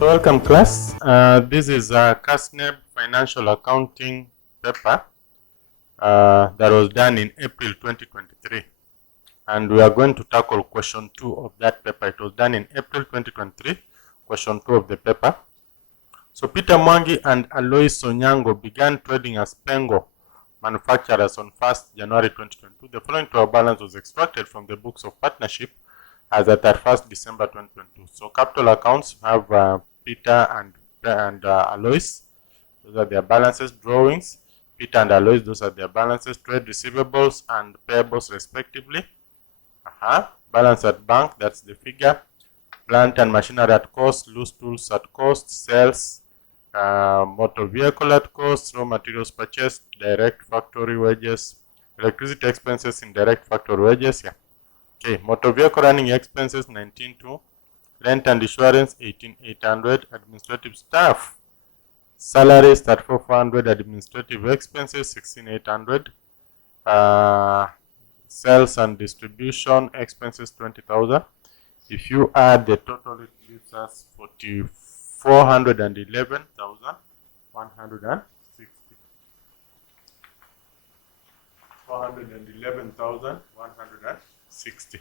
So welcome class. This is a KASNEB financial accounting paper that was done in April 2023, and we are going to tackle question 2 of that paper. It was done in April 2023, question 2 of the paper. So Peter Mwangi and Alois Sonyango began trading as Pengo manufacturers on 1st January 2022. The following trial balance was extracted from the books of partnership as at 1st December 2022. So capital accounts have Peter and Alois. Those are their balances. Drawings, Peter and Alois, those are their balances. Trade receivables and payables respectively. Balance at bank, that's the figure. Plant and machinery at cost, loose tools at cost, sales, motor vehicle at cost, raw materials purchased, direct factory wages, electricity expenses, indirect factory wages. Okay, motor vehicle running expenses 19,200, rent and insurance 18,800, administrative staff salaries 34,400, administrative expenses 16,800, sales and distribution expenses 20,000. If you add the total, it gives us 411,160. 411,160.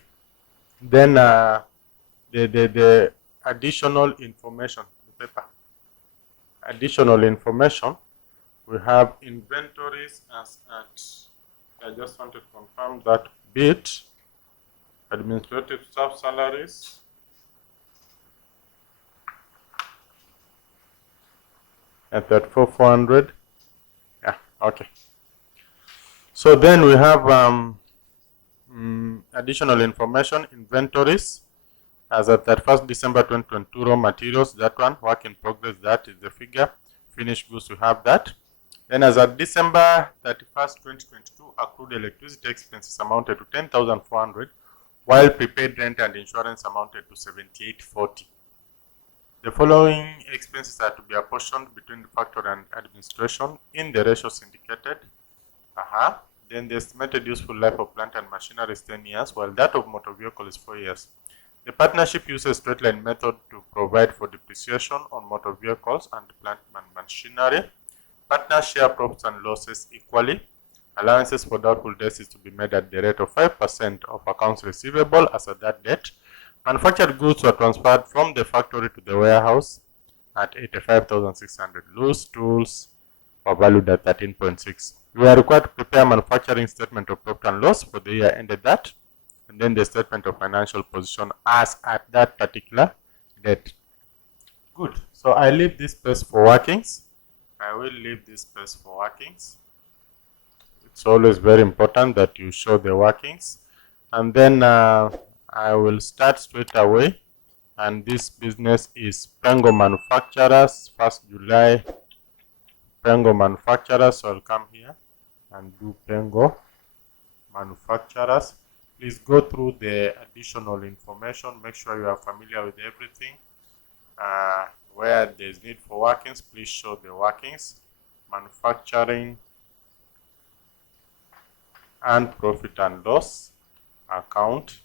Then the additional information, the paper. Additional information, we have inventories as at, I just want to confirm that bit, administrative staff salaries, at 34,400. Yeah, okay. So then we have additional information, inventories as at 31st December 2022, raw materials, that one, work in progress, that is the figure, finished goods, we have that. Then as at December 31st 2022, accrued electricity expenses amounted to 10,400, while prepaid rent and insurance amounted to 7,840. The following expenses are to be apportioned between the factory and administration in the ratios indicated. Then the estimated useful life of plant and machinery is 10 years, while that of motor vehicle is 4 years. The partnership uses straight line method to provide for depreciation on motor vehicles and plant and machinery. Partners share profits and losses equally. Allowances for doubtful debts is to be made at the rate of 5% of accounts receivable as at that date. Manufactured goods were transferred from the factory to the warehouse at 85,600. Loose tools were valued at 13.6. We are required to prepare manufacturing statement of profit and loss for the year ended that, and then the statement of financial position as at that particular date. Good. So I leave this space for workings. I will leave this space for workings. It's always very important that you show the workings. And then I will start straight away. And this business is Pengo Manufacturers, 1st July. Pengo Manufacturers. So I'll come here and do Pengo Manufacturers. Please go through the additional information. Make sure you are familiar with everything. Where there's need for workings, please show the workings. Manufacturing and profit and loss account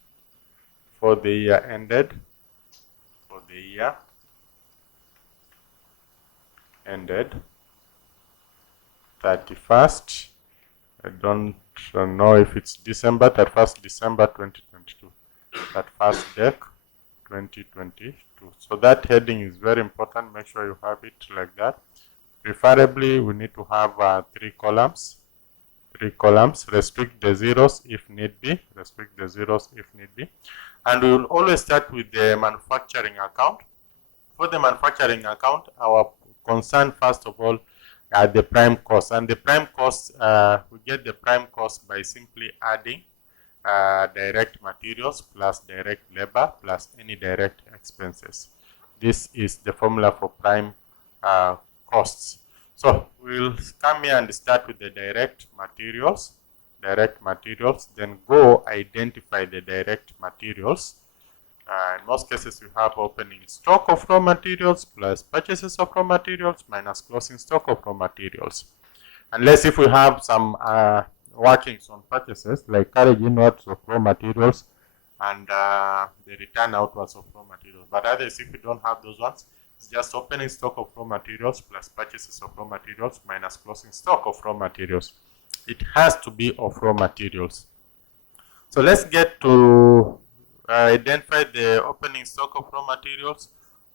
for the year ended. For the year ended 31st. I don't know if it's December, 31st December 2022. That first deck 2022. So that heading is very important. Make sure you have it like that. Preferably, we need to have 3 columns. 3 columns. Restrict the zeros if need be. Restrict the zeros if need be. And we will always start with the manufacturing account. For the manufacturing account, our concern first of all are the prime costs. And the prime costs, we get the prime cost by simply adding direct materials plus direct labor plus any direct expenses. This is the formula for prime costs. So we'll come here and start with the direct materials. Direct materials, then go identify the direct materials. In most cases, we have opening stock of raw materials plus purchases of raw materials minus closing stock of raw materials. Unless if we have some workings on purchases, like carriage inwards of raw materials and the return outwards of raw materials. But others, if we don't have those ones, It's just opening stock of raw materials plus purchases of raw materials minus closing stock of raw materials. It has to be of raw materials. So let's get to identify the opening stock of raw materials.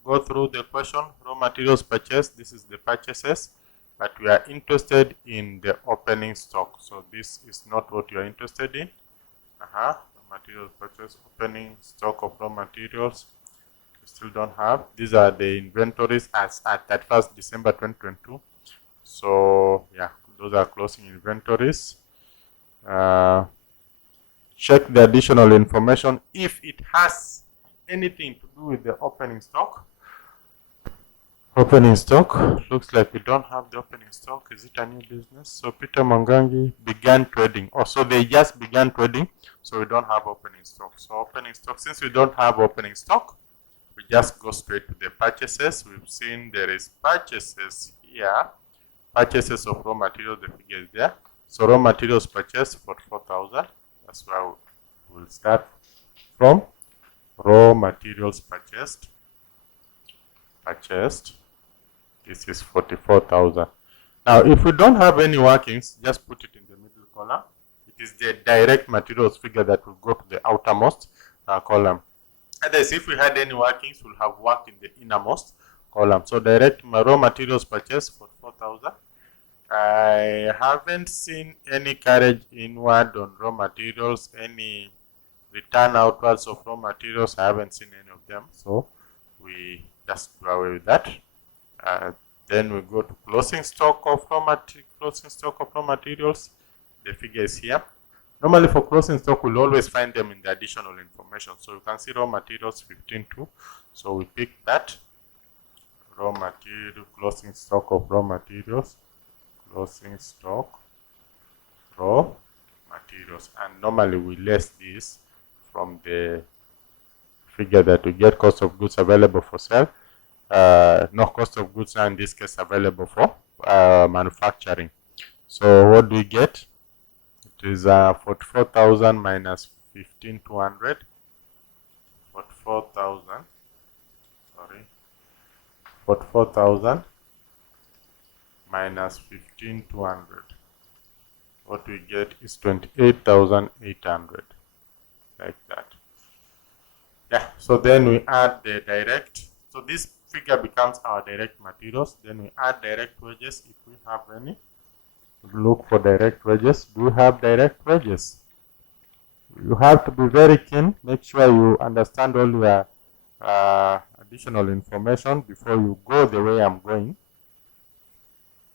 Go through the question. Raw materials purchased. This is the purchases, but we are interested in the opening stock. So this is not what you are interested in. Raw materials purchase, opening stock of raw materials. We still don't have. These are the inventories as at 31st December 2022. So yeah, those are closing inventories. Check the additional information if it has anything to do with the opening stock. Opening stock, looks like we don't have the opening stock. Is it a new business? So Peter Mangangi began trading. So they just began trading, so we don't have opening stock. So opening stock, since we don't have opening stock, we just go straight to the purchases. We've seen there is purchases here. Purchases of raw materials, the figure is there. So raw materials purchased for 4,000. That's why we'll start from raw materials purchased. This is 44,000. Now, if we don't have any workings, just put it in the middle column. It is the direct materials figure that will go to the outermost column. Otherwise, if we had any workings, we'll have worked in the innermost column. So direct raw materials purchased for 4,000. I haven't seen any carriage inward on raw materials, any return outwards of raw materials. I haven't seen any of them, so we just go away with that. Then we go to closing stock of raw materials. The figure is here. Normally for closing stock, we'll always find them in the additional information. So you can see raw materials 15.2. So we pick that. Raw material, closing stock of raw materials. Closing stock, raw materials. And normally we less this from the figure that we get cost of goods available for sale. No cost of goods now in this case available for manufacturing. So what do we get? It is 44,000 minus 15,200. 44,000 minus 15,200. What we get is 28,800, like that. Yeah, so then we add the direct. So this figure becomes our direct materials. Then we add direct wages if we have any. Look for direct wages. Do you have direct wages? You have to be very keen. Make sure you understand all your additional information before you go the way I'm going.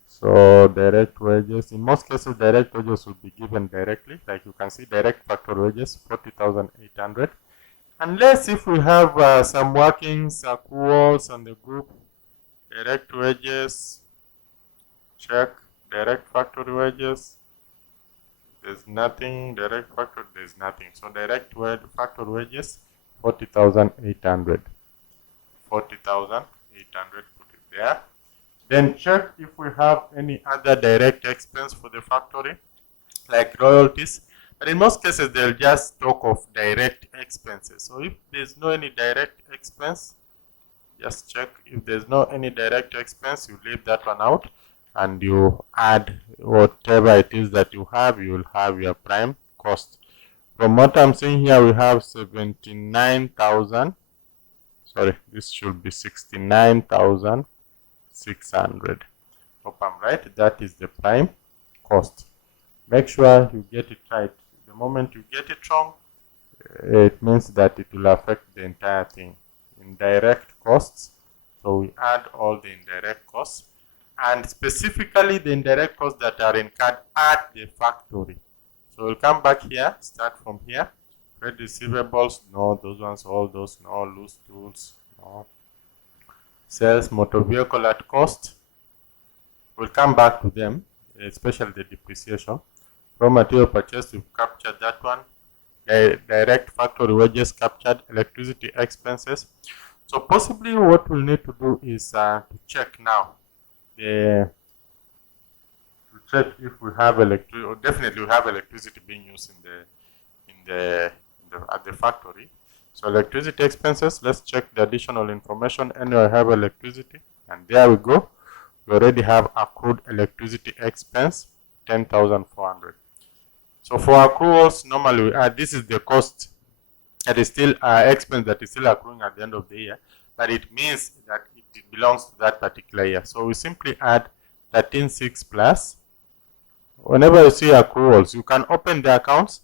So direct wages, in most cases direct wages will be given directly. Like you can see, direct factor wages 40,800. Unless if we have some workings, accruals on the group. Direct wages, check. Direct factory wages, there's nothing. Direct factor, there's nothing. So direct factor wages 40,800. 40,800, put it there. Then check if we have any other direct expense for the factory, like royalties. But in most cases, they'll just talk of direct expenses. So if there's no any direct expense, just check. If there's no any direct expense, you leave that one out and you add whatever it is that you have. You will have your prime cost. From what I'm seeing here, we have 79,000. Sorry, this should be 69,600. Hope I'm right. That is the prime cost. Make sure you get it right. The moment you get it wrong, it means that it will affect the entire thing. Indirect costs. So we add all the indirect costs, and specifically the indirect costs that are incurred at the factory. So we'll come back here, start from here. Trade receivables, no. Those ones, all those, no. Loose tools, no. Sales, motor vehicle at cost. We'll come back to them, especially the depreciation. Raw material purchase, we've captured that one. Direct factory wages captured. Electricity expenses. So possibly what we'll need to do is to check now. To check if we have electricity, or definitely we have electricity being used at the factory. So electricity expenses, let's check the additional information. Anyway, I have electricity, and there we go. We already have accrued electricity expense, 10,400. So for accruals, normally we add, this is the cost that is still expense that is still accruing at the end of the year, but it means that it belongs to that particular year. So we simply add 13,600 plus. Whenever you see accruals, you can open the accounts,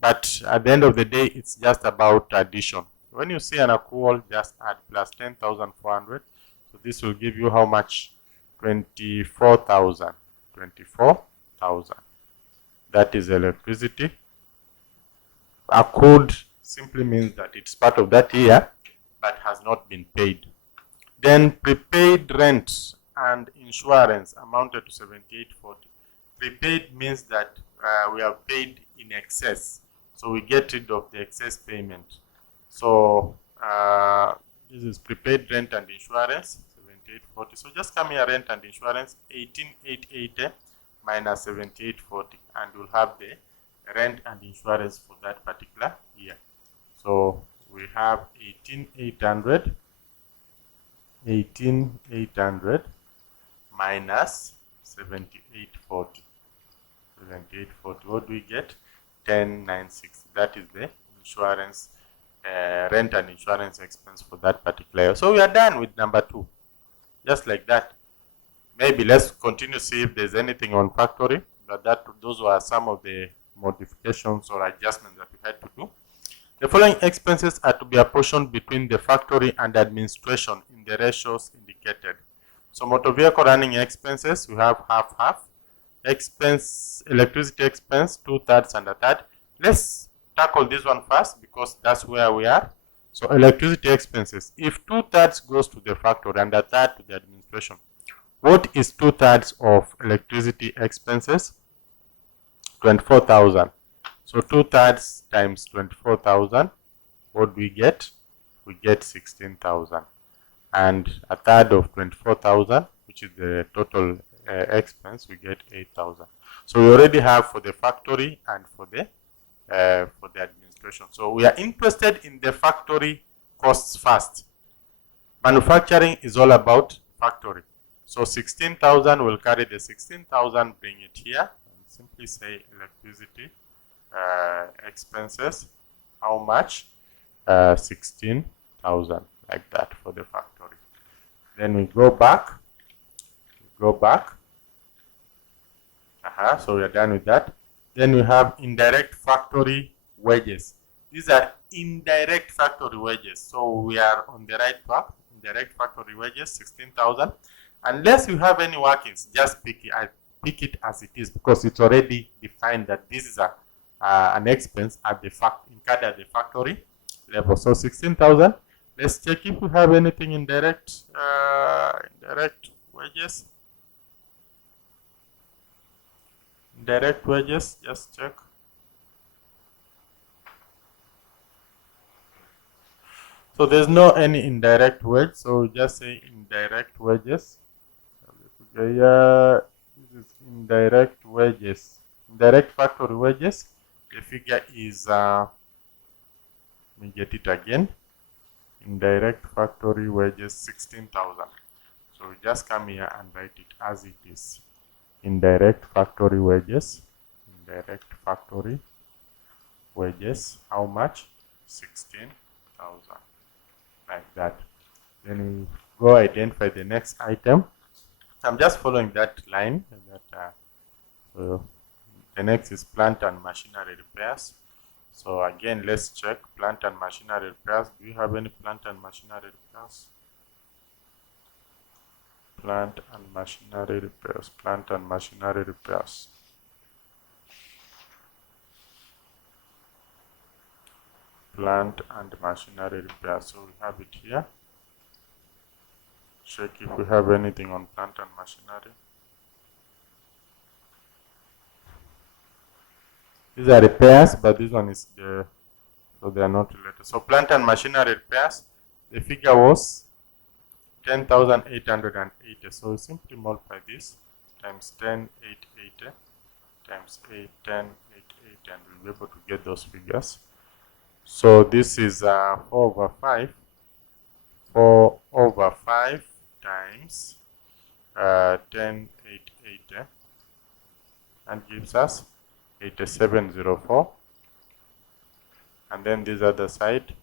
but at the end of the day, it's just about addition. When you see an accrual, just add plus 10,400. So this will give you how much? 24,000. 24,000. That is electricity. Accrued simply means that it's part of that year, but has not been paid. Then prepaid rent and insurance amounted to 7840. Prepaid means that we have paid in excess, so we get rid of the excess payment. So this is prepaid rent and insurance, 7840. So just come here, rent and insurance, 18,880 minus 7840, and you'll have the rent and insurance for that particular year. So we have 18,800 minus 7840. 7840, what do we get? 10,960. That is the insurance, rent and insurance expense for that particular year. So we are done with number 2, just like that. Maybe let's continue to see if there's anything on factory, but those were some of the modifications or adjustments that we had to do. The following expenses are to be apportioned between the factory and administration in the ratios indicated. So motor vehicle running expenses, we have half. Expense, electricity expense, 2/3 and 1/3. Let's tackle this one first because that's where we are. So electricity expenses, if 2/3 goes to the factory and 1/3 to the administration, what is 2/3 of electricity expenses? 24,000. So 2/3 times 24,000, what do we get? We get 16,000. And 1/3 of 24,000, which is the total expense, we get 8,000. So we already have for the factory and for the administration. So we are interested in the factory costs first. Manufacturing is all about factory. So 16,000 will carry the 16,000, bring it here, and simply say electricity expenses. How much? 16,000, like that for the factory. Then we go back. So we are done with that. Then we have indirect factory wages. These are indirect factory wages. So we are on the right track. Indirect factory wages, 16,000. Unless you have any workings, just pick it as it is because it's already defined that this is an expense at the incurred at the factory level. So 16,000. Let's check if we have anything indirect wages. Direct wages, just check. So there's no any indirect wage, so just say indirect wages. This is indirect wages. Indirect factory wages. The figure is let me get it again. Indirect factory wages, 16,000. So we just come here and write it as it is. Indirect factory wages. Indirect factory wages. How much? 16,000. Like that. Then we go identify the next item. I'm just following that line. So the next is plant and machinery repairs. So again, let's check plant and machinery repairs. Do you have any plant and machinery repairs? Plant and machinery repairs. Plant and machinery repairs. Plant and machinery repairs. So we have it here. Check if we have anything on plant and machinery. These are repairs, but this one is so they are not related. So plant and machinery repairs, the figure was 10,880. So we simply multiply this times 10,880 times 10,880, and we'll be able to get those figures. So this is 4 over 5. 4 over 5 times 10,880 and gives us 8704. And then this other side,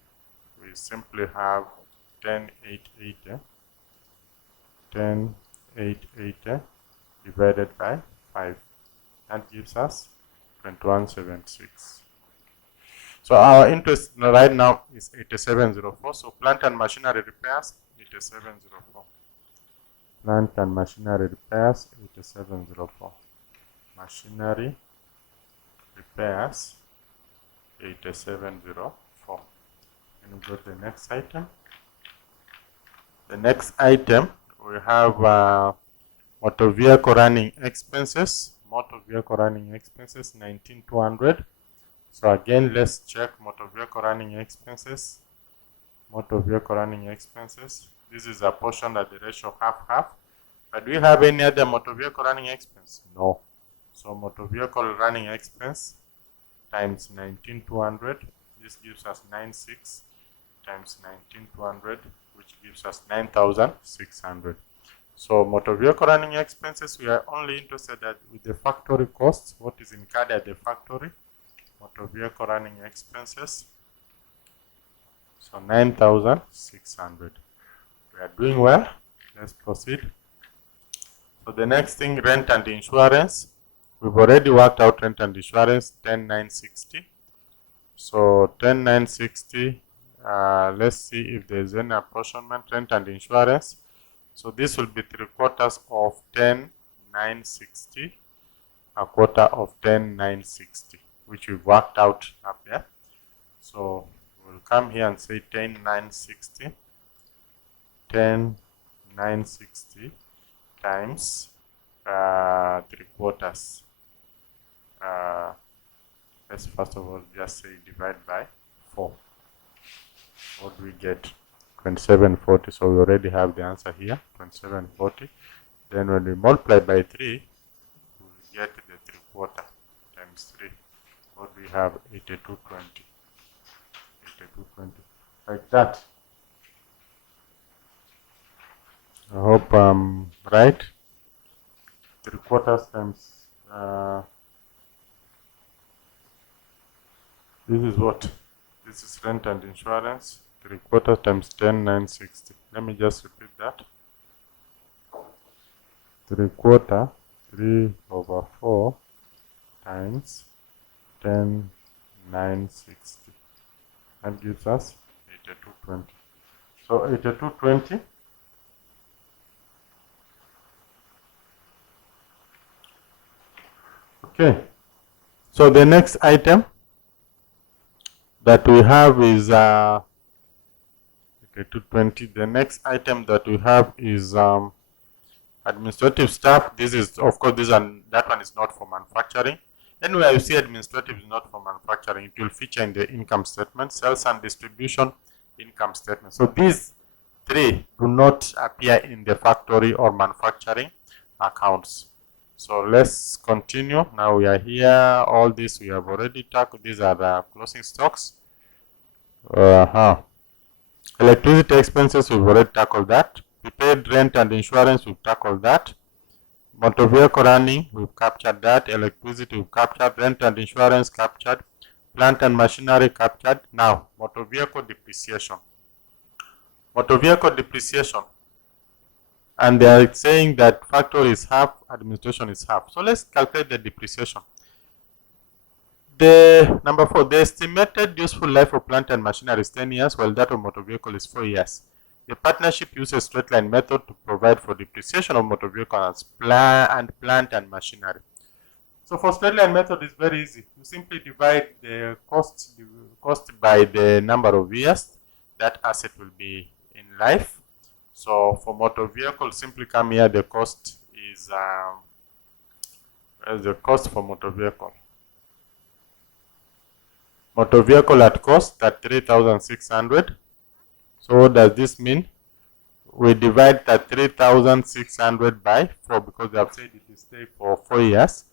we simply have 10,880. 10,880 divided by 5 and gives us 2176. So our interest right now is 8704. So plant and machinery repairs 8704. Plant and machinery repairs 8704. Machinery repairs 8704. And we go to the next item. The next item we have motor vehicle running expenses. Motor vehicle running expenses 19,200. So again, let's check motor vehicle running expenses. Motor vehicle running expenses. This is a portion at the ratio half-half. But do we have any other motor vehicle running expense? No. So motor vehicle running expense times 19,200. This gives us 96 times 19,200, which gives us 9,600. So motor vehicle running expenses, we are only interested with the factory costs, what is incurred at the factory. Motor vehicle running expenses, so 9,600. We are doing well. Let's proceed. So the next thing, rent and insurance. We've already worked out rent and insurance, 10,960. So 10,960. Let's see if there's any apportionment, rent and insurance. So this will be 3/4 of 10,960, a quarter of 10,960, which we've worked out up here. So we'll come here and say 10,960, 10,960 times 3/4. Let's first of all just say divide by 4. What do we get? 2740. So we already have the answer here, 2740. Then when we multiply by 3, we'll get the 3/4 times 3. What do we have? 8220. 8220. Like that. I hope I'm right. 3/4 times this is what? This is rent and insurance. 3/4 times 10,960. Let me just repeat that. 3/4, 3/4 times 10,960. That gives us 8220. So 8220. Okay. So the next item that we have is 220. The next item that we have is administrative staff. This is, of course, that one is not for manufacturing. Anywhere you see administrative is not for manufacturing, it will feature in the income statement, sales and distribution income statement. So these three do not appear in the factory or manufacturing accounts. So let's continue. Now we are here. All this we have already tackled. These are the closing stocks. Electricity expenses, we've already tackled that. Prepaid rent and insurance, we've tackled that. Motor vehicle running, we've captured that. Electricity, we've captured. Rent and insurance, captured. Plant and machinery, captured. Now, motor vehicle depreciation. Motor vehicle depreciation. And they are saying that factory is half, administration is half. So let's calculate the depreciation. The number 4, the estimated useful life of plant and machinery is 10 years, while that of motor vehicle is 4 years. The partnership uses straight line method to provide for depreciation of motor vehicles and plant and machinery. So for straight line method, it's very easy. You simply divide the cost by the number of years that asset will be in life. So for motor vehicle, simply come here. The cost is the cost for motor vehicle. Motor vehicle at cost at 3,600. So what does this mean? We divide that 3,600 by 4 because they have said it is stay for 4 years.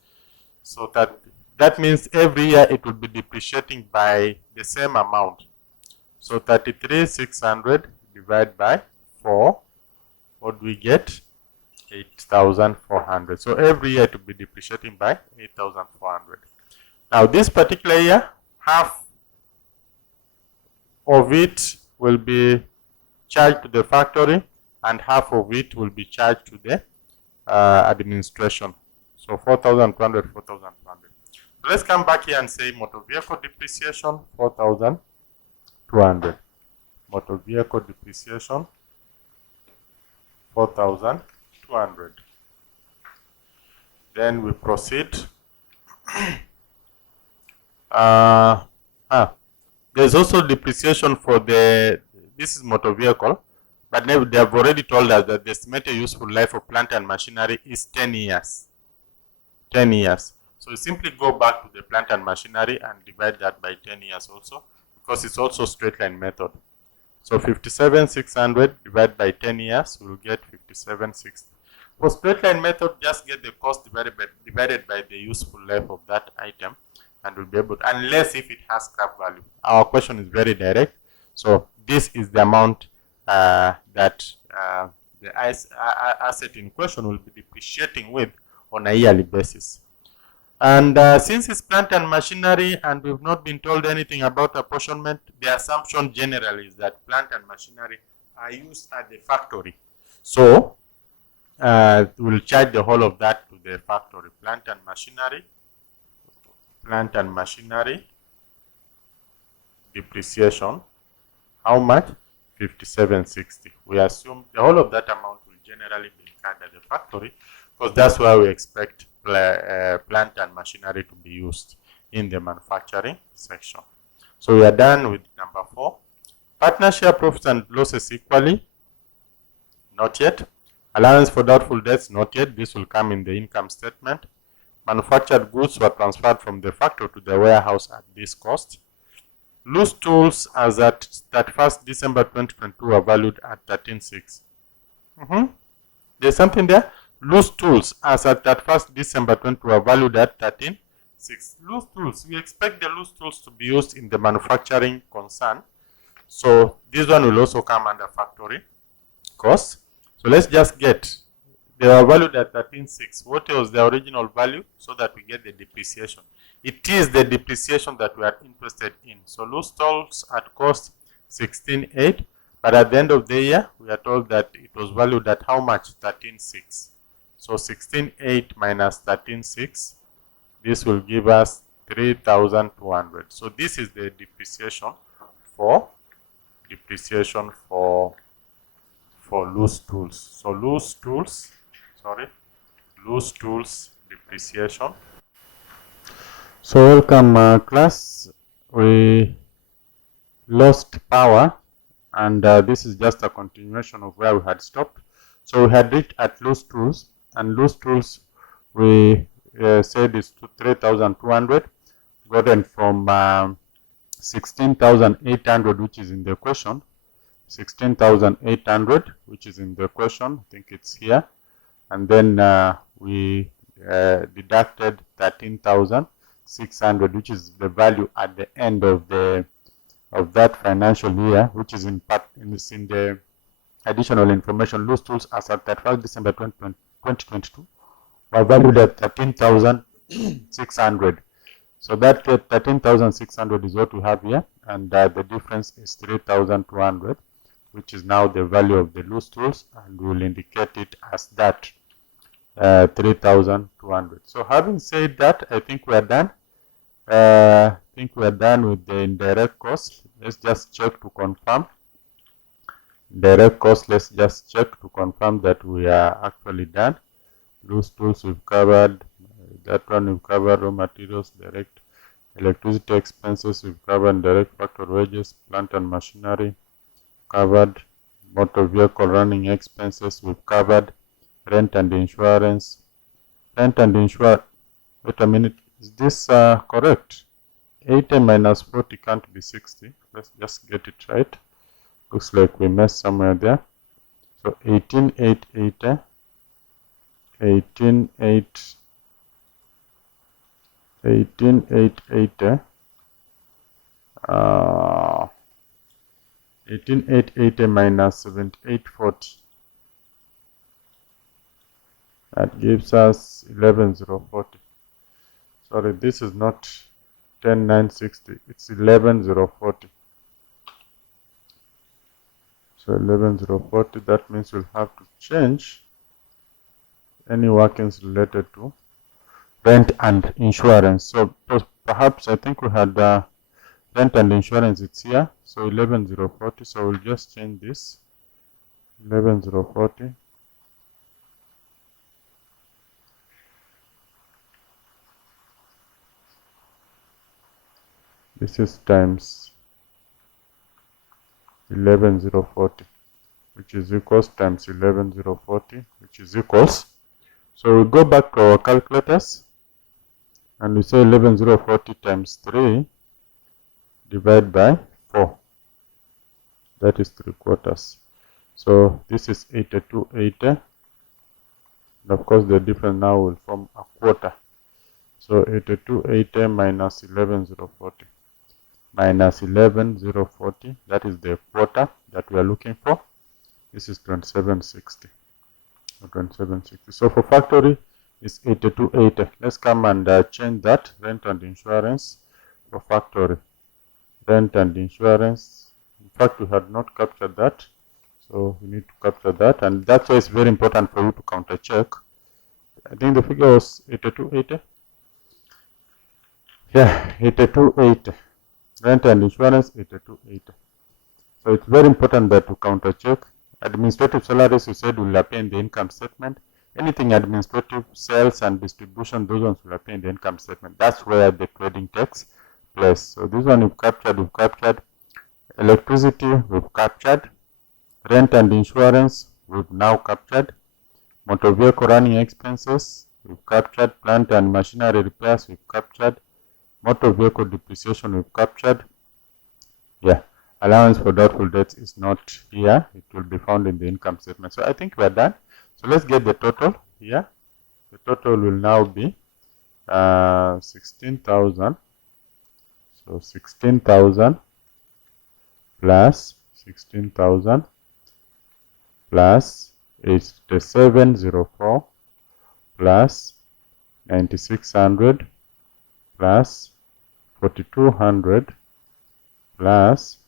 So that that means every year it will be depreciating by the same amount. So 33,600 divided by 4, what do we get? 8,400. So every year it will be depreciating by 8,400. Now this particular year, half of it will be charged to the factory and half of it will be charged to the administration. So 4,200, 4,200. So let's come back here and say motor vehicle depreciation 4,200. Motor vehicle depreciation 4,200. Then we proceed. There's also depreciation for this is motor vehicle, but they have already told us that the estimated useful life of plant and machinery is 10 years. 10 years. So we simply go back to the plant and machinery and divide that by 10 years also, because it's also straight line method. So 57,600 divided by 10 years, we will get 5760. For straight line method, just get the cost divided by the useful life of that item, and we'll be able to, unless if it has scrap value. Our question is very direct. So this is the amount that the asset in question will be depreciating with on a yearly basis. And since it's plant and machinery and we've not been told anything about apportionment, the assumption generally is that plant and machinery are used at the factory. So we'll charge the whole of that to the factory. Plant and machinery depreciation. How much? 5760. We assume the whole of that amount will generally be incurred at the factory, because that's where we expect plant and machinery to be used in the manufacturing section. So we are done with number 4. Partner share profits and losses equally. Not yet. Allowance for doubtful debts. Not yet. This will come in the income statement. Manufactured goods were transferred from the factory to the warehouse at this cost. Loose tools as at 31st December 2022 are valued at 13,600. There's something there. Loose tools as at 31st December 2022 are valued at 13,600. Loose tools. We expect the loose tools to be used in the manufacturing concern. So this one will also come under factory cost. So let's just get, they are valued at 13,600. What was the original value, so that we get the depreciation? It is the depreciation that we are interested in. So loose tools at cost 16,800, but at the end of the year we are told that it was valued at how much? 13,600. So 16,800 minus 13,600, this will give us 3,200. So this is the depreciation for loose tools. So loose tools depreciation. So welcome class. We lost power, and this is just a continuation of where we had stopped. So we had reached at loose tools, and loose tools we said is to 3,200, gotten from 16,800, which is in the question. 16,800, which is in the question. I think it's here. And then we deducted 13,600, which is the value at the end of that financial year, which is in the additional information. Loose tools as at 31st December 2022 were valued at 13,600. So that 13,600 is what we have here, and the difference is 3,200, which is now the value of the loose tools, and we will indicate it as that 3,200. So having said that, I think we are done. With the indirect cost. Let's just check to confirm. Direct cost, let's just check to confirm that we are actually done. Loose tools we've covered. That one we've covered. Raw materials, direct electricity expenses we've covered. Direct factory wages, plant and machinery covered. Motor vehicle running expenses we've covered. Rent and insurance. Wait a minute, is this correct? 80 minus 40 can't be 60. Let's just get it right. Looks like we messed somewhere there. So 18,880. 18,880 18,880 minus 7,840. That gives us 11,040. Sorry, this is not 10,960. It's 11,040. So 11,040. That means we'll have to change any workings related to rent and insurance. So perhaps I think we had rent and insurance. It's here. So 11,040. So we'll just change this 11,040. This is times 11,040, which is equals times 11,040, which is equals. So we go back to our calculators and we say 11,040 times 3 divided by 4. That is 3/4. So this is 8280. And of course the difference now will form a quarter. So 8280 minus 11,040. Minus 11,040, that is the quarter that we are looking for. This is 2760. 2760. So for factory, it's 8280. Let's come and change that. Rent and insurance for factory. Rent and insurance. In fact, we had not captured that. So we need to capture that. And that's why it's very important for you to counter check. I think the figure was 8280. Yeah, 8280. Rent and insurance 8280. So it's very important that you counter check. Administrative salaries, you said, will appear in the income statement. Anything administrative, sales and distribution, those ones will appear in the income statement. That's where the trading takes place. So this one we've captured. Electricity we've captured. Rent and insurance we've now captured. Motor vehicle running expenses we've captured. Plant and machinery repairs we've captured. Motor vehicle depreciation we've captured. Yeah, allowance for doubtful debts is not here. It will be found in the income statement. So I think we are done. So let's get the total here. The total will now be 16,000. So 16,000 plus 16,000 plus 8704 plus 9,600 plus 4,200 plus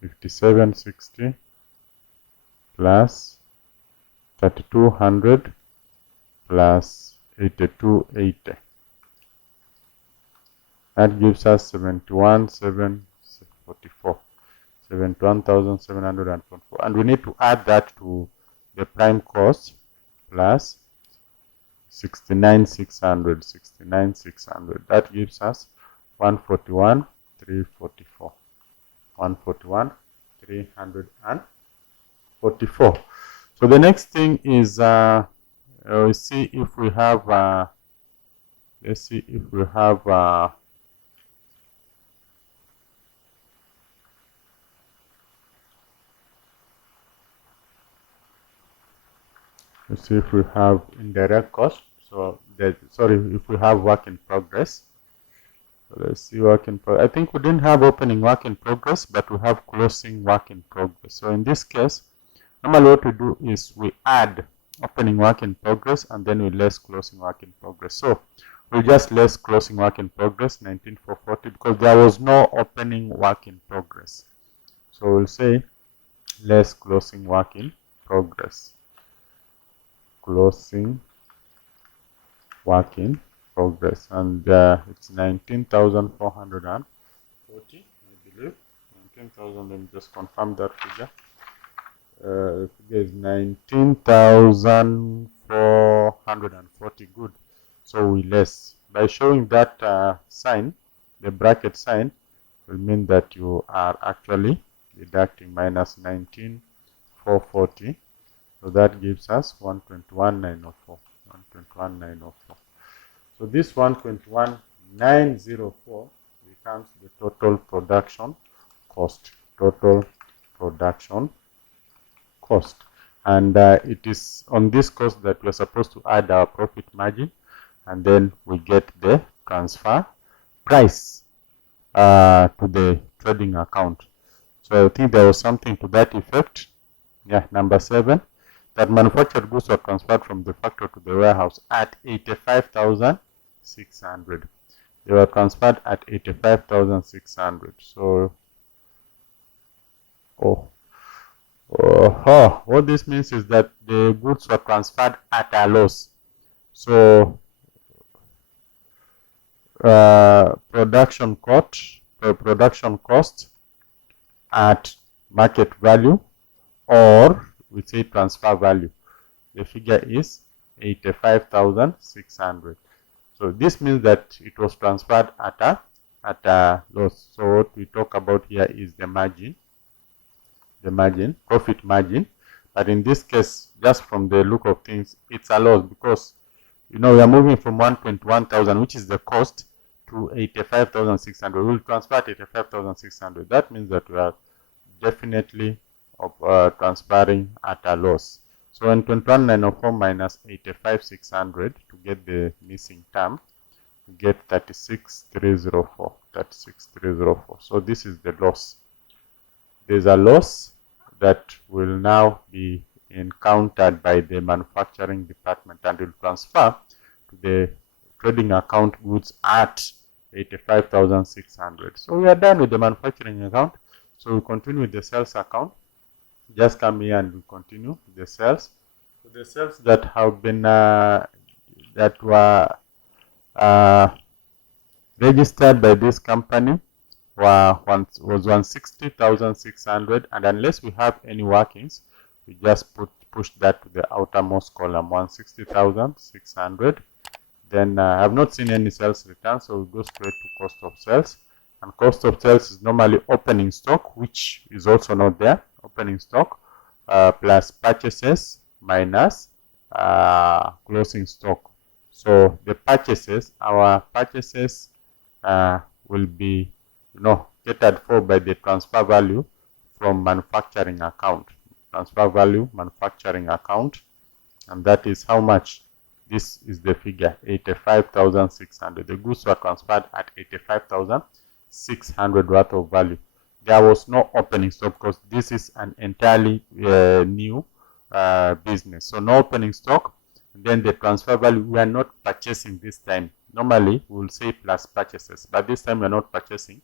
5,760 plus 3,200 plus 8,280. That gives us 71,744. 71,744. And we need to add that to the prime cost plus 69,600. 69,600. That gives us 141,344. 141,344. So the next thing is we see if we have let's see if we have let's see if we have indirect cost. So if we have work in progress. So let's see work in progress. I think we didn't have opening work in progress, but we have closing work in progress. So in this case, normally what we do is we add opening work in progress and then we less closing work in progress. So we'll just less closing work in progress 19,440 because there was no opening work in progress. So we'll say less closing work in progress. Closing work in progress, and it's 19,440, I believe. 19,000. Let me just confirm that figure. The figure is 19,440. Good. So we less by showing that sign, the bracket sign, will mean that you are actually deducting minus 19,440. So that gives us 121,904. 121,904. So this 121,904 becomes the total production cost. Total production cost. And it is on this cost that we're supposed to add our profit margin, and then we get the transfer price to the trading account. So I think there was something to that effect. Yeah, number 7, that manufactured goods were transferred from the factory to the warehouse at 85,600. They were transferred at 85,600. So, what this means is that the goods were transferred at a loss. So, production cost at market value, or we say transfer value. The figure is 85,600. So this means that it was transferred at a loss. So what we talk about here is the margin, profit margin. But in this case, just from the look of things, it's a loss because, you know, we are moving from 121,000, which is the cost, to 85,600. We'll transfer at 85,600. That means that we are definitely transferring at a loss. So when 21,904 minus 85,600 to get the missing term, we get 36,304. 36,304. So this is the loss. There's a loss that will now be encountered by the manufacturing department and will transfer to the trading account goods at 85,600. So we are done with the manufacturing account. So we continue with the sales account. Just come here and we continue with the sales. So the sales that have been that were registered by this company was 160,600, and unless we have any workings, we just push that to the outermost column, 160,600. Then I have not seen any sales return, so we go straight to cost of sales. And cost of sales is normally opening stock, which is also not there. Opening stock plus purchases minus closing stock. So the purchases, our purchases will be, catered for by the transfer value from manufacturing account. Transfer value, manufacturing account, and that is how much. This is the figure, 85,600. The goods were transferred at 85,600 worth of value. There was no opening stock because this is an entirely new business. So no opening stock. And then the transfer value, we are not purchasing this time. Normally, we will say plus purchases, but this time we are not purchasing.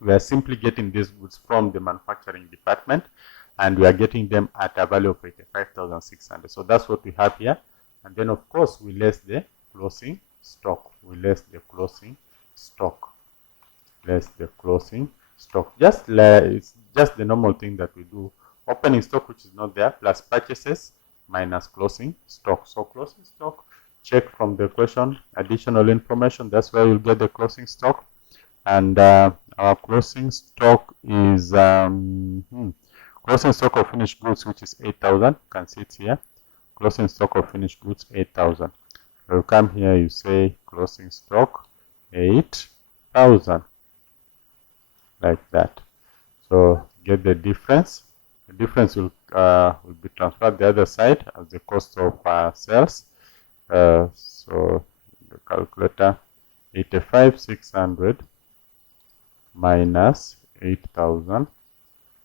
We are simply getting these goods from the manufacturing department, and we are getting them at a value of 85,600. So that's what we have here. And then, of course, we less the closing stock. Less the closing stock. It's just the normal thing that we do. Opening stock, which is not there, plus purchases minus closing stock. So closing stock, check from the question, additional information. That's where you'll get the closing stock. And our closing stock is closing stock of finished goods, which is 8,000. You can see it here. Closing stock of finished goods 8,000. You come here, you say closing stock 8,000, like that. So get the difference. The difference will be transferred the other side as the cost of sales. So the calculator, 85,600 minus 8,000,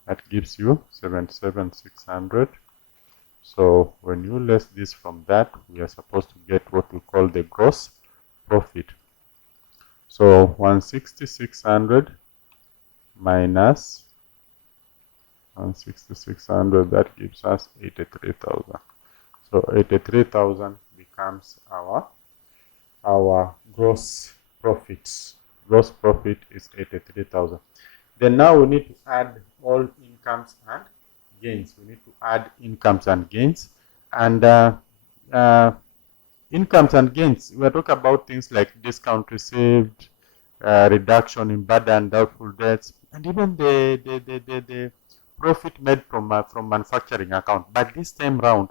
that gives you 77,600. So when you less this from that, we are supposed to get what we call the gross profit. So 160,600 minus 160,600, that gives us 83,000. So 83,000 becomes our gross profit. Gross profit is 83,000. Then now we need to add all incomes and gains. We need to add incomes and gains. And incomes and gains, we are talking about things like discount received, reduction in bad and doubtful debts, and even the profit made from manufacturing account. But this time round,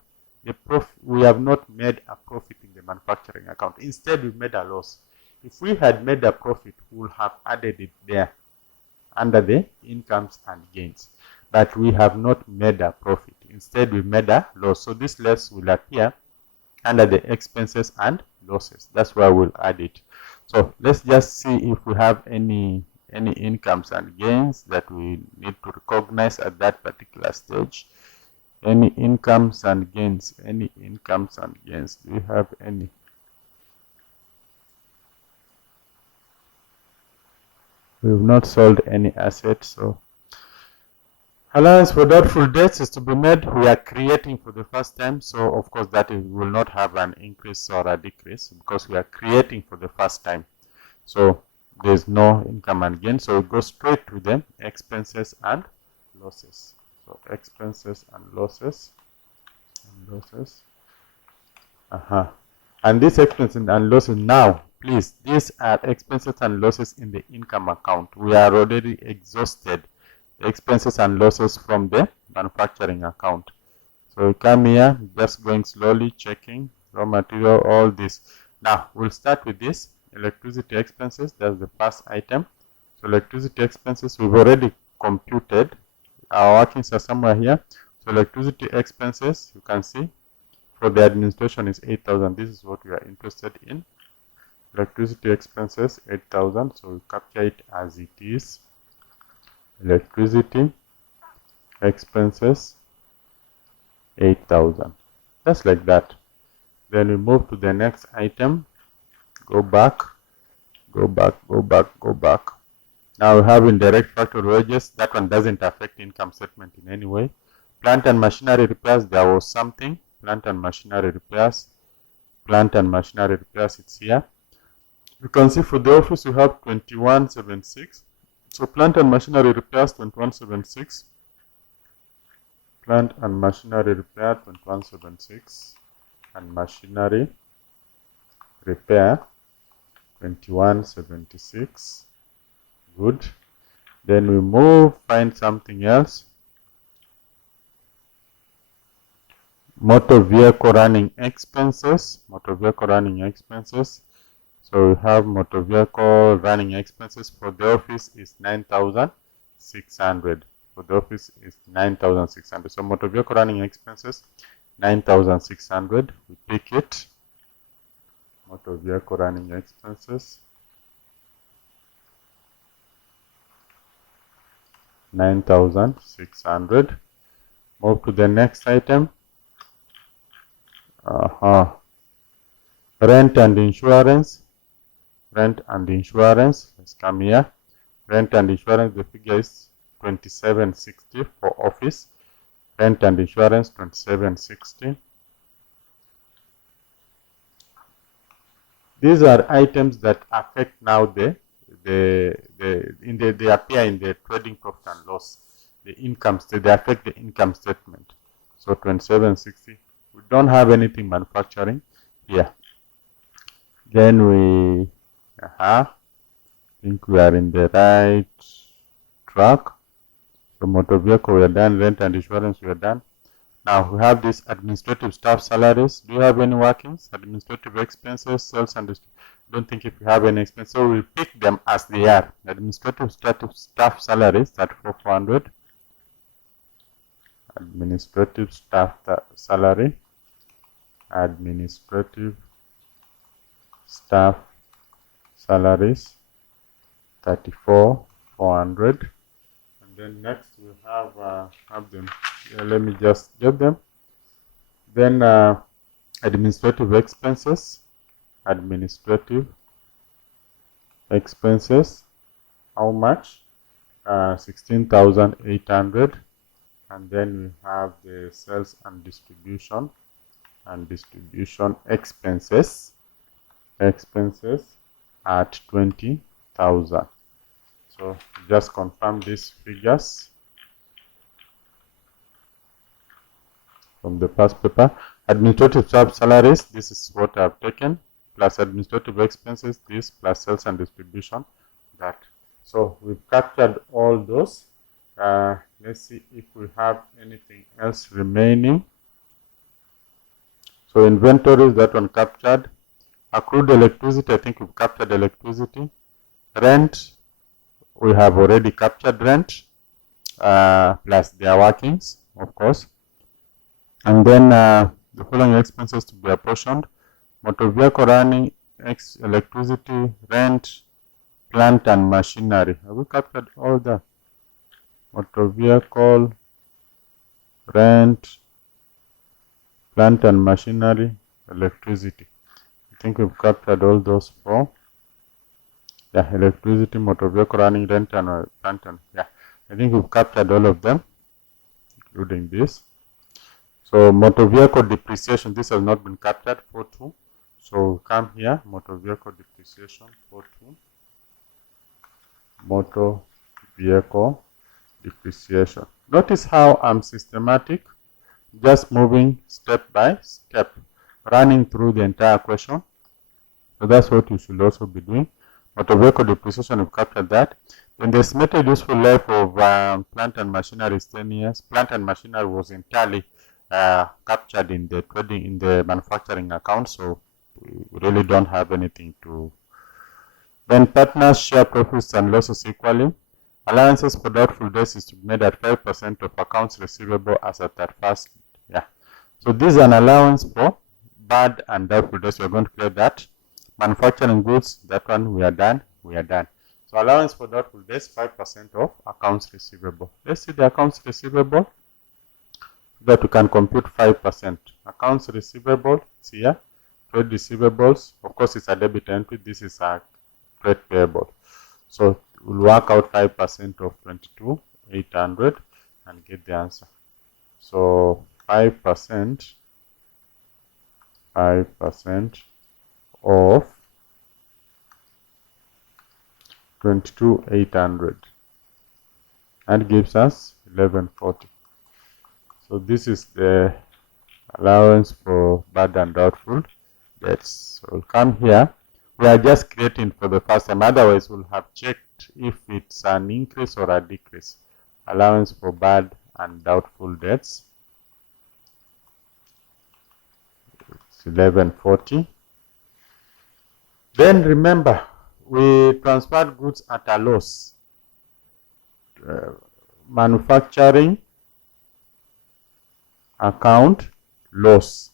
we have not made a profit in the manufacturing account. Instead, we made a loss. If we had made a profit, we would have added it there under the incomes and gains. But we have not made a profit. Instead, we made a loss. So this loss will appear under the expenses and losses. That's where we'll add it. So let's just see if we have any incomes and gains that we need to recognize at that particular stage. Any incomes and gains? Any incomes and gains? Do we have any? We've not sold any assets, so allowance for doubtful debts is to be made. We are creating for the first time, so of course that will not have an increase or a decrease because we are creating for the first time. So there's no income and gain, so we go straight to the expenses and losses. So expenses and losses. And these expenses and losses now, please, these are expenses and losses in the income account. We are already exhausted the expenses and losses from the manufacturing account. So we come here, just going slowly, checking raw material, all this. Now we'll start with this electricity expenses. That's the first item. So electricity expenses, we've already computed. Our workings are somewhere here. So electricity expenses, you can see for the administration is 8,000. This is what we are interested in. Electricity expenses 8,000. So we capture it as it is. Electricity expenses 8,000. Just like that. Then we move to the next item. Go back. Now we have indirect factory wages. That one doesn't affect income statement in any way. Plant and machinery repairs, there was something. Plant and machinery repairs, it's here. You can see for the office we have 2176. So plant and machinery repairs 2176. Plant and machinery repair 2176. And machinery repair 2176. Good. Then we move, find something else. Motor vehicle running expenses. So we have motor vehicle running expenses for the office is 9,600. For the office is 9,600. So motor vehicle running expenses 9,600. We pick it. Motor vehicle running expenses 9,600. Move to the next item. Rent and insurance. Let's come here. Rent and insurance, the figure is 2760 for office. Rent and insurance 2760. These are items that affect now they appear in the trading profit and loss. The income statement, they affect the income statement. So 2760. We don't have anything manufacturing here. Then we think we are in the right track. So motor vehicle we are done, rent and insurance we are done. Now we have these administrative staff salaries. Do you have any workings? Administrative expenses, sales and distribution. Don't think if you have any expense. So we pick them as they are. Administrative staff salaries at 400. Administrative staff salary. Administrative staff salaries 34,400. And then next we have them. Let me just get them. Then administrative expenses. How much? 16,800. And then we have the sales and distribution expenses at 20,000. So just confirm these figures from the past paper. Administrative staff salaries, this is what I've taken, plus administrative expenses, this plus sales and distribution, that. So we've captured all those. Let's see if we have anything else remaining. So inventories, that one captured. Accrued electricity, I think we've captured electricity. Rent, we have already captured rent, plus their workings, of course. And then the following expenses to be apportioned. Motor vehicle running electricity, rent, plant and machinery. Have we captured all that? Motor vehicle, rent, plant and machinery, electricity. I think we've captured all those four. Yeah, electricity, motor vehicle, running, rent and plant and yeah. I think we've captured all of them, including this. So motor vehicle depreciation, this has not been captured, 4.2. So come here, motor vehicle depreciation, 4.2. Motor vehicle depreciation. Notice how I'm systematic, just moving step by step, running through the entire question. So that's what you should also be doing. Motor vehicle depreciation, we've captured that. Then the estimated useful life of plant and machinery is 10 years. Plant and machinery was entirely captured in the trading, in the manufacturing account, so we really don't have anything to. Then partners share profits and losses equally. Allowances for doubtful debts is to be made at 5% of accounts receivable as at that first. Yeah. So this is an allowance for bad and doubtful debts. We're going to clear that. Manufacturing goods, that one we are done. We are done. So allowance for doubtful debts, 5% of accounts receivable. Let's see the accounts receivable. That we can compute 5%. Accounts receivable, it's here. Trade receivables, of course it's a debit entry. This is a trade payable. So we'll work out 5% of 22,800 and get the answer. So 5% of 22,800 and gives us 1140. So this is the allowance for bad and doubtful debts. So we'll come here. We are just creating for the first time. Otherwise, we'll have checked if it's an increase or a decrease. Allowance for bad and doubtful debts. It's 1140. Then remember, we transferred goods at a loss. Manufacturing account loss.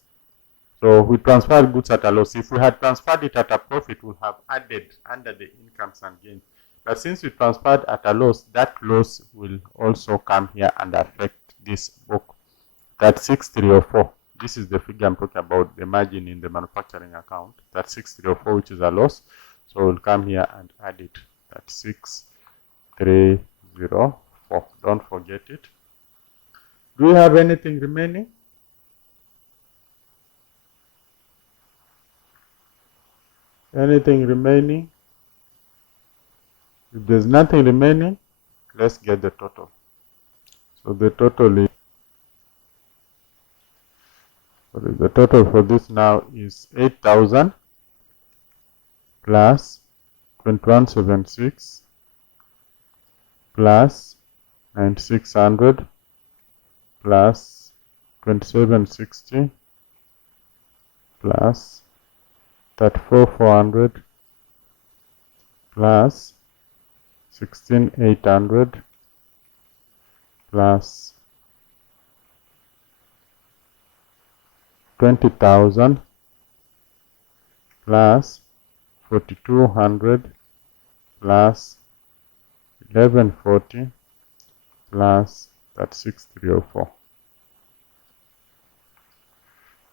So we transferred goods at a loss. If we had transferred it at a profit, we would have added under the incomes and gains. But since we transferred at a loss, that loss will also come here and affect this book. That's 6304. This is the figure I'm talking about, the margin in the manufacturing account. That's 6304, which is a loss. So we'll come here and add it. That's 6304. Don't forget it. Do you have anything remaining? Anything remaining? If there's nothing remaining, let's get the total. So the total is, the total for this now is 8,000 plus 2176 plus 9600 plus 2760 plus 34,400 plus 16,800 plus 20,000 plus 4,200 plus 1140 plus that's 6304.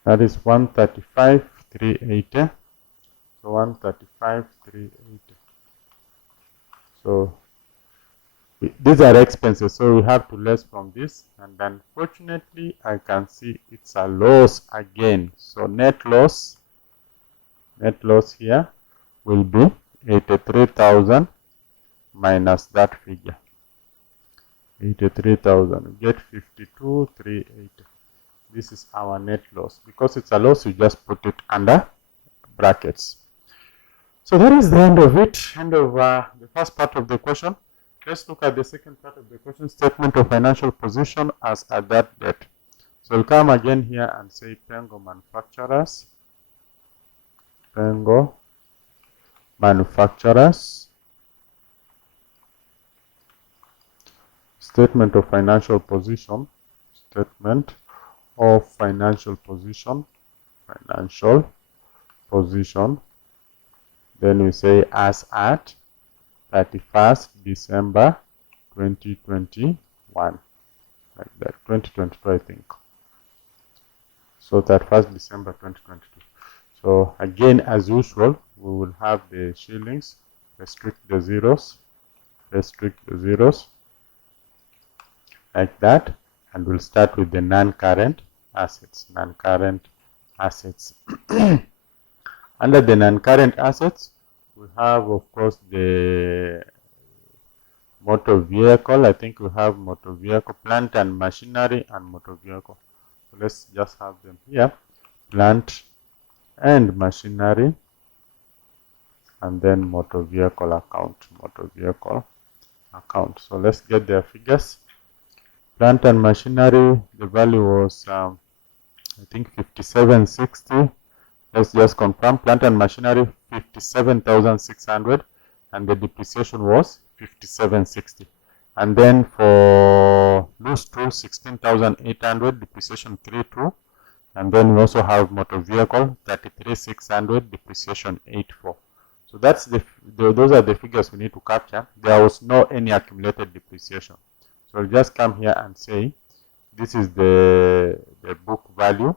That is 135,380. So 135,380. So these are expenses, so we have to less from this, and unfortunately I can see it's a loss again. So net loss here will be 83,000 minus that figure. 83,000, we get 52,380. This is our net loss. Because it's a loss, you just put it under brackets. So that is the end of it, end of the first part of the question. Let's look at the second part of the question, statement of financial position as at that date. So we'll come again here and say Pengo manufacturers. Pengo manufacturers. Statement of financial position. Statement of financial position. Financial position. Then we say as at 31st December 2021, like that, 2022 I think. So 31st December 2022. So again, as usual, we will have the shillings, restrict the zeros, like that, and we'll start with the non-current assets. Under the non-current assets, we have, of course, the motor vehicle. I think we have motor vehicle, plant and machinery, and motor vehicle. So let's just have them here: plant and machinery, and then motor vehicle account. So let's get their figures. Plant and machinery, the value was I think 5760. Let's just confirm. Plant and machinery 57,600, and the depreciation was 5760. And then for loose tools 16,800, depreciation 32. And then we also have motor vehicle 33,600, depreciation 84. So that's those are the figures we need to capture. There was no any accumulated depreciation. So we'll just come here and say this is the book value,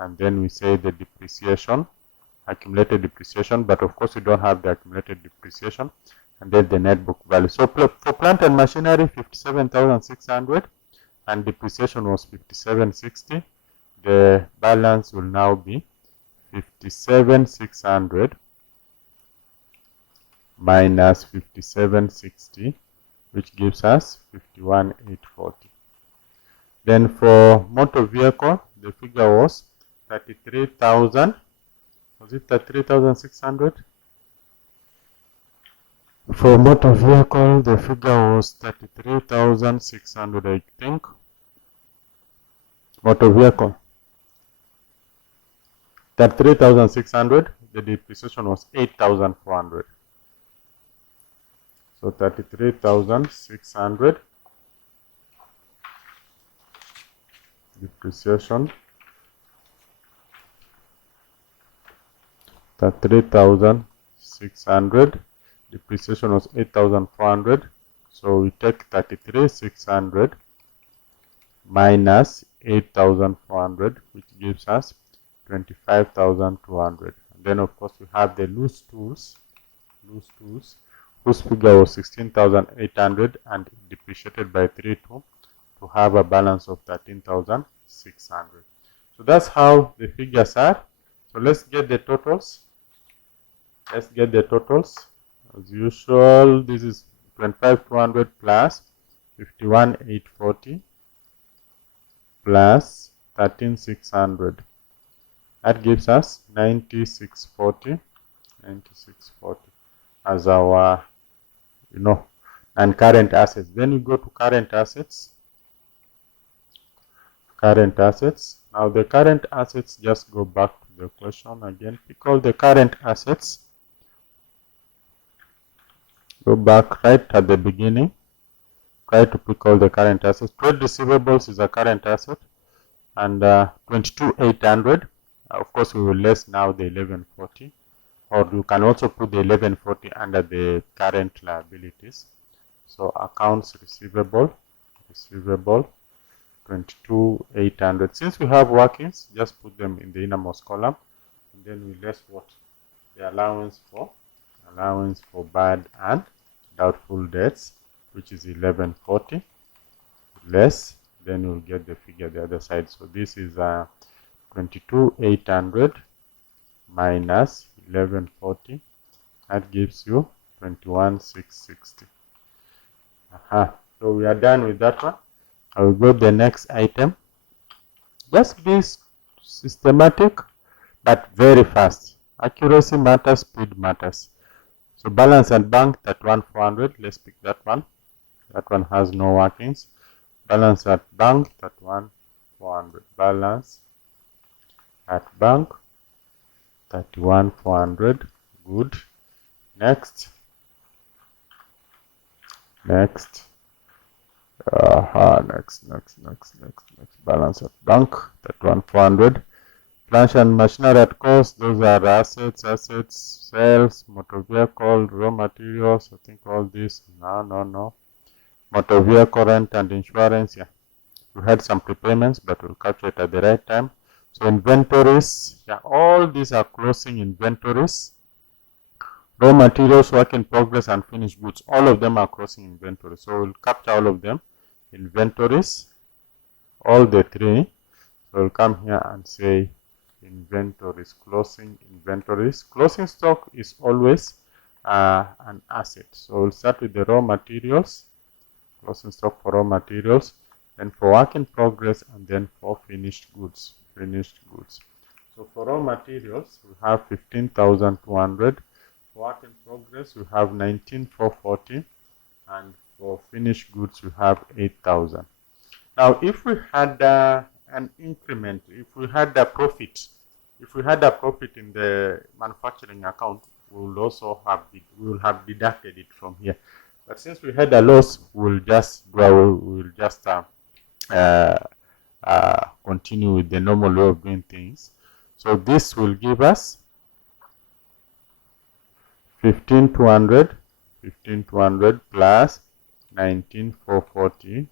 and then we say the depreciation, accumulated depreciation, but of course we don't have the accumulated depreciation, and then the net book value. So for plant and machinery 57,600, and depreciation was 5760. The balance will now be 57,600 minus 5760, which gives us 51,840. Then for motor vehicle, the figure was 33,000. Was it 33,600? For motor vehicle, the figure was 33,600, I think. Motor vehicle 33,600. The depreciation was 8,400. So 33,600 depreciation, 33,600 depreciation was 8,400. So we take 33,600 minus 8,400, which gives us 25,200. And then of course we have the loose tools, whose figure was 16,800 and depreciated by 32 to have a balance of 13,600. So that's how the figures are. So let's get the totals. As usual, this is 25,200 plus 51,840 plus 13,600. That gives us 9640 as our, and current assets. Then we go to current assets. Now the current assets, just go back to the question again. Pick all the current assets. Go back right at the beginning. Try to pick all the current assets. Trade receivables is a current asset, and 22,800. Of course, we will less now the 1140, or you can also put the 1140 under the current liabilities. So accounts receivable 22,800. Since we have workings, just put them in the innermost column, and then we less what? The allowance for bad and doubtful debts, which is 1140 less, then we'll get the figure the other side. So this is 22,800 minus 1140. That gives you 21,660. So we are done with that one. I will go to the next item. Just be systematic but very fast. Accuracy matters, speed matters. So balance at bank 31,400. Let's pick that one. That one has no workings. Balance at bank 31,400. Balance at bank 31,400. Good. Next. Next. Balance at bank 31,400 Plant and machinery at cost, those are assets, sales, motor vehicle, raw materials. I think all this, no. Motor vehicle rent and insurance, yeah. We had some prepayments, but we'll capture it at the right time. So inventories, yeah, all these are closing inventories. Raw materials, work in progress, and finished goods, all of them are closing inventory. So we'll capture all of them. Inventories, all the three. So we'll come here and say inventories, closing inventories. Closing stock is always an asset. So we'll start with the raw materials, closing stock for raw materials, then for work in progress, and then for finished goods. So for raw materials, we have 15,200. For work in progress, we have 19,440, and for finished goods, we have 8,000. Now, if we had an increment, if we had a profit in the manufacturing account, we will have deducted it from here. But since we had a loss, we'll just continue with the normal way of doing things. So this will give us 15,200 plus 19,440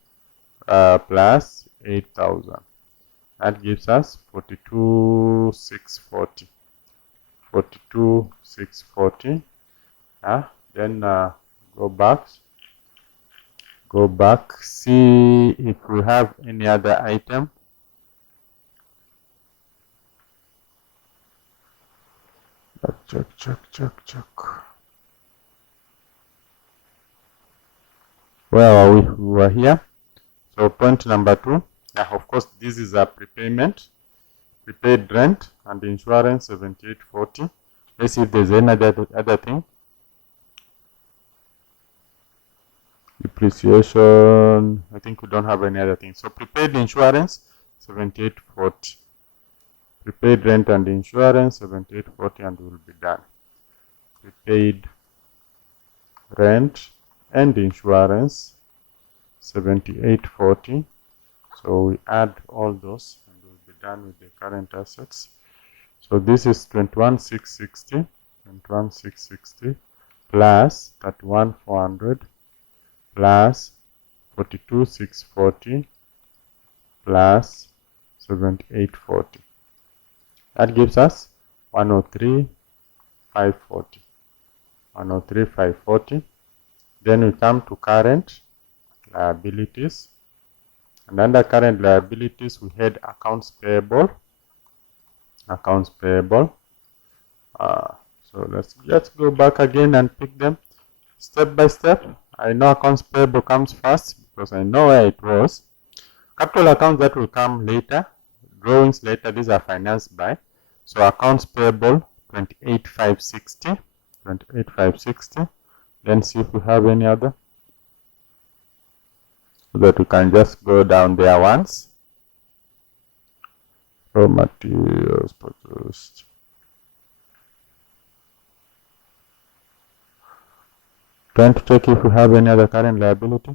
plus 8,000. That gives us 42,640. 42,640. Then go back, see if we have any other item. Check. Where are we? We were here. So point number 2. Yeah, of course, this is a prepayment. Prepaid rent and insurance, 7840. Let's see if there's any other thing. Depreciation, I think we don't have any other thing. So prepaid insurance, 7840. Prepaid rent and insurance, 7840, and we'll be done. Prepaid rent and insurance, 7840. So we add all those and we'll be done with the current assets. So this is 21,660 plus 31,400 plus 42,640 plus 7840. That gives us 103,540. 103,540. Then we come to current liabilities. And under current liabilities, we had accounts payable. So let's go back again and pick them step by step. I know accounts payable comes first because I know where it was. Capital accounts, that will come later. Drawings later. These are financed by. So accounts payable, 28,560. 28,560. Then see if we have any other, so that we can just go down there once. Raw materials produced. Trying to check if we have any other current liability.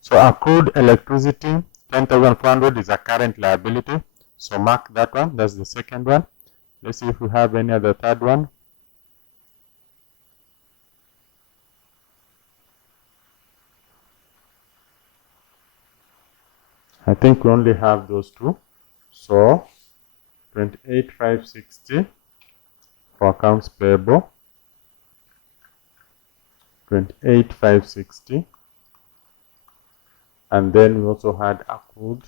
So accrued electricity, 10,400 is a current liability. So mark that one. That's the second one. Let's see if we have any other third one. I think we only have those two. So 28,560 for accounts payable. 28,560. And then we also had accrued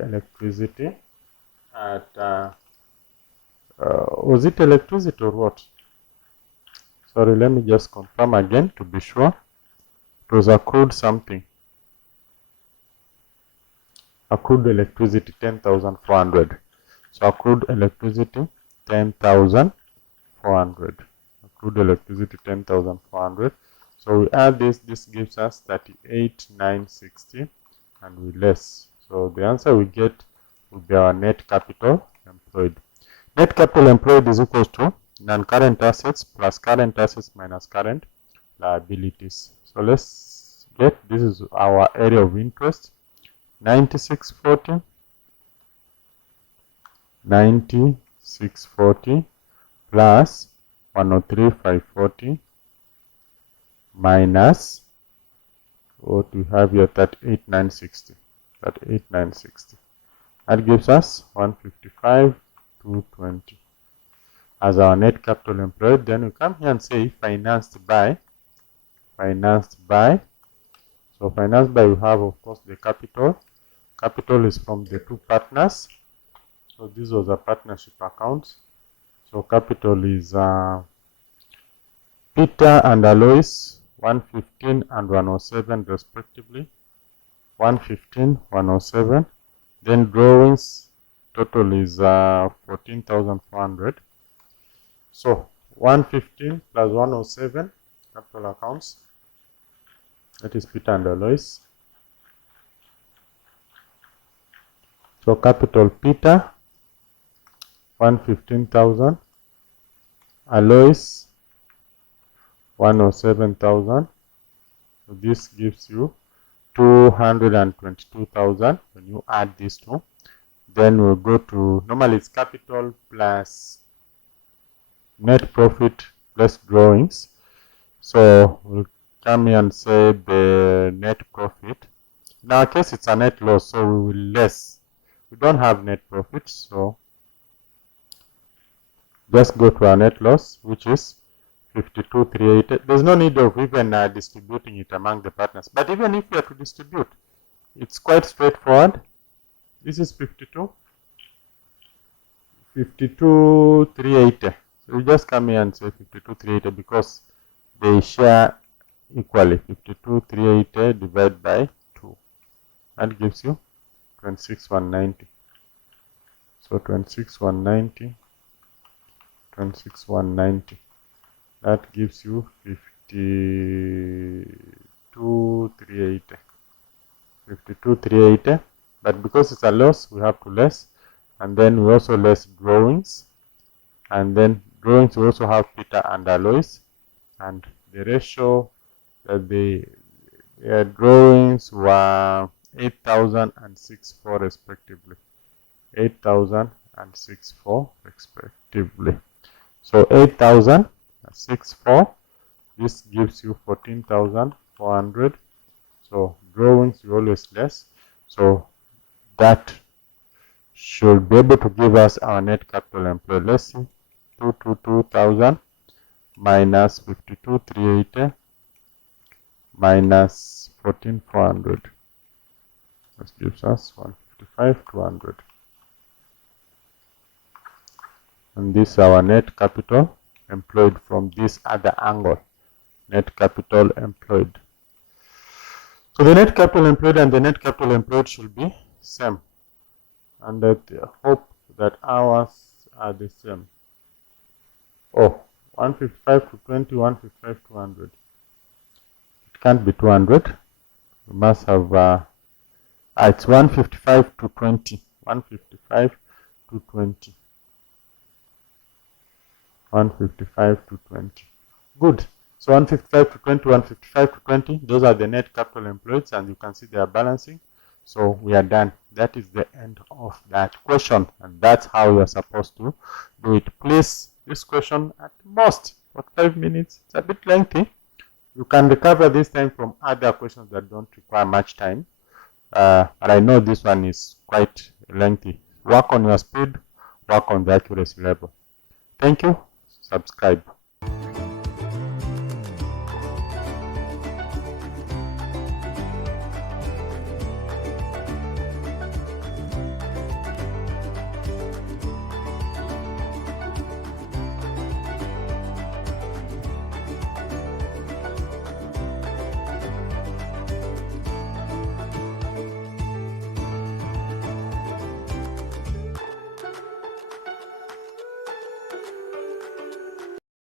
electricity at was it electricity or what? Sorry, let me just confirm again to be sure. It was accrued something. Accrued electricity, 10,400. So accrued electricity, 10,400. Accrued electricity, 10,400. So we add this gives us 38,960, and we less. So the answer we get will be our net capital employed. Net capital employed is equals to non-current assets plus current assets minus current liabilities. So let's get, this is our area of interest, 9640 90,640 plus 103,540 minus what we have here, 38,960. 38,960. That gives us 155,220 as our net capital employed. Then we come here and say financed by. So financed by, we have of course the capital. Capital is from the two partners. So this was a partnership account. So capital is Peter and Alois, 115 and 107 respectively. 115, 107. Then drawings total is 14,400. So 115 plus 107 capital accounts. That is Peter and Alois. So capital Peter 115,000. Alois 107,000. So this gives you 222,000 when you add these two. Then we'll go to, normally it's capital plus net profit plus drawings. So we'll come here and say the net profit. In our case it's a net loss, so we will less. We don't have net profit, so just go to our net loss, which is 52,380. There's no need of even distributing it among the partners. But even if you have to distribute, it's quite straightforward. This is 52,380. So you just come here and say 52,380 because they share equally. 52,380 divided by 2. That gives you 26,190. So 26,190. 26,190. That gives you 52,380. 52,380. But because it's a loss, we have to less. And then we also less drawings. And then drawings we also have Peter and Alois. And the ratio that the drawings were 8,000 and 6,4 respectively. 8,000 and 6,4 respectively. So 8,000 and 6,4. This gives you 14,400. So drawings you always less. So that should be able to give us our net capital employed. Let's see, 222,000 minus 52,380 minus 14,400. This gives us 155,200. And this is our net capital employed from this other angle. Net capital employed. So the net capital employed and the net capital employed should be same. And I hope that ours are the same. Oh, 155 to 20, 155 to 100. It can't be 200. We must have, it's 155 to 20. 155 to 20. 155 to 20. Good. So 155 to 20, 155 to 20. Those are the net capital employed, and you can see they are balancing. So we are done. That is the end of that question, and that's how you are supposed to do it. Please, this question at most for 5 minutes. It's a bit lengthy. You can recover this time from other questions that don't require much time. And I know this one is quite lengthy. Work on your speed, work on the accuracy level. Thank you. Subscribe.